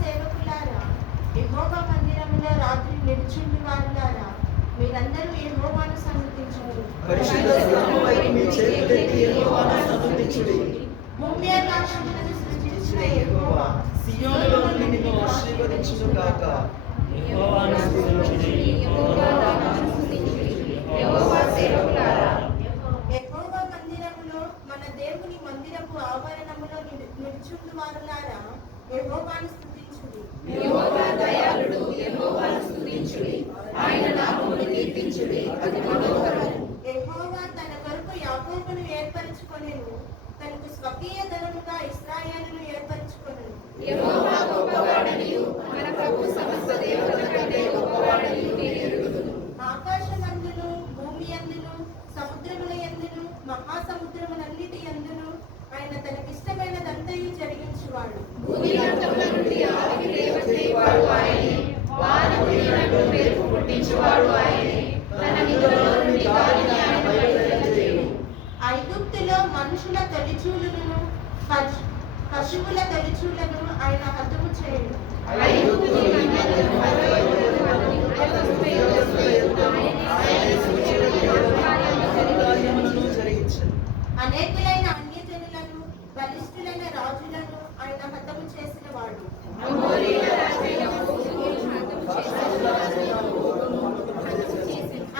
సేవకులారా, యెహోవా మందిరములో రాత్రి నిలుచుండి వారులారా, మీరందరూ యెహోవాను సన్నుతించుడి. భూమి ఆకాశములను సృజించిన యెహోవా సియోనులో నిన్ను ఆశీర్వదించును గాక. యెహోవాను స్తుతించుడి. యెహోవా సేవకులారా, యెహోవా మందిరములో మన దేవుని మందిరపు ఆవరణములో నిలుచుండు వారులారా, యెహోవాను స్తుతించుడి. యెహోవా దయాళుడు, యెహోవాను స్తుతించుడి. ఆయన నామమును కీర్తించుడి, అది మనోహరము. యెహోవా తన కొరకు యాకోబును ఏర్పరచుకొనెను, తనకు స్వకీయ ధనముగా ఇశ్రాయేలును ఏర్పరచుకొనెను. యెహోవా గొప్పవాడనియు మన ప్రభు సమస్త దేవతల కంటే గొప్పవాడనియు నేను ఎరుగుదును. ఆకాశమందును భూమి అందును సముద్రముల యందును మహాసముద్రములన్నిటి యందును ఆయన తనకిష్టమైనదంతయు జరిగించువాడు. భూదిగంతముల నుండి ఆవిరి లేవచేయువాడు ఆయనే, వాన కురియునట్లు మెరుపు పుట్టించువాడు ఆయనే, తన నిధులలో నుండి గాలిని ఆయన బయలుదేరచేయును. ఐగుప్తులో మనుషుల తొలిచూలును పశువుల తొలిచూలను ఆయన హతము చేయును. ఐగుప్తు మన్యతను ఫరోయును అతని ఉడకస్తుల ఎదుట ఆయనే సూచనలను కార్యములను జరిగించెను. అనేకులైన అన్యజనులను బలిష్ఠులైన రాజులను ఆయన హతము చేసిన వాడు. అమోరీయుల రాజైన ఓగును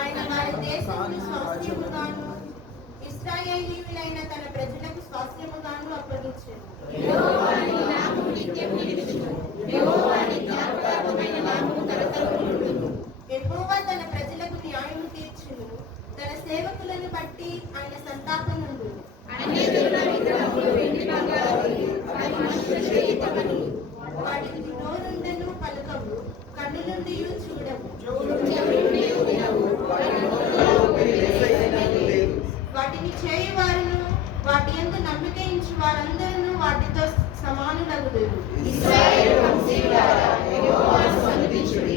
ఆయన వారి దేశమును స్వాస్థ్యముగాను ఇశ్రాయేలీయులైన తన ప్రజలకు స్వాస్థ్యముగాను అప్పగించెను. యెహోవాని నామము నిత్యము నిలుచును. యెహోవాని జ్ఞాపకార్థమైన నామము తరతరములు ఉండును. యెహోవా తన ప్రజలకు న్యాయము తీర్చును, తన సేవకులను బట్టి ఆయన సంతాపముండు. అన్యజనుల విగ్రహములు వెండి బంగారములు, అవి మనుషుల చేయి పనులు. వాటికి నోరుండను పలుకవు, కన్నులుండియు చూడవు. చెవులుండియు వినవు, వాటి నోరులో లేదు. వాటిని చేయువారును వాటి యందు నమ్మిక ఉంచు వారందరూ వాటితో సమానులగుదురు. ఇశ్రాయేలు వంశీయులారా, యెహోవాను సన్నుతించుడి.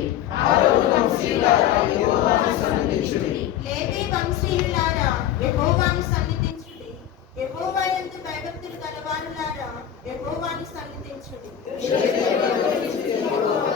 ఆరోను వంశీయులారా, యెహోవాను సన్నుతించుడి. లేవీ వంశీయులారా, యెహోవాను సన్నిధించుడి. యెహోవా యందు భయభక్తులు గలవారులారా, యెహోవాను సన్నిధించుడి. యెహోవా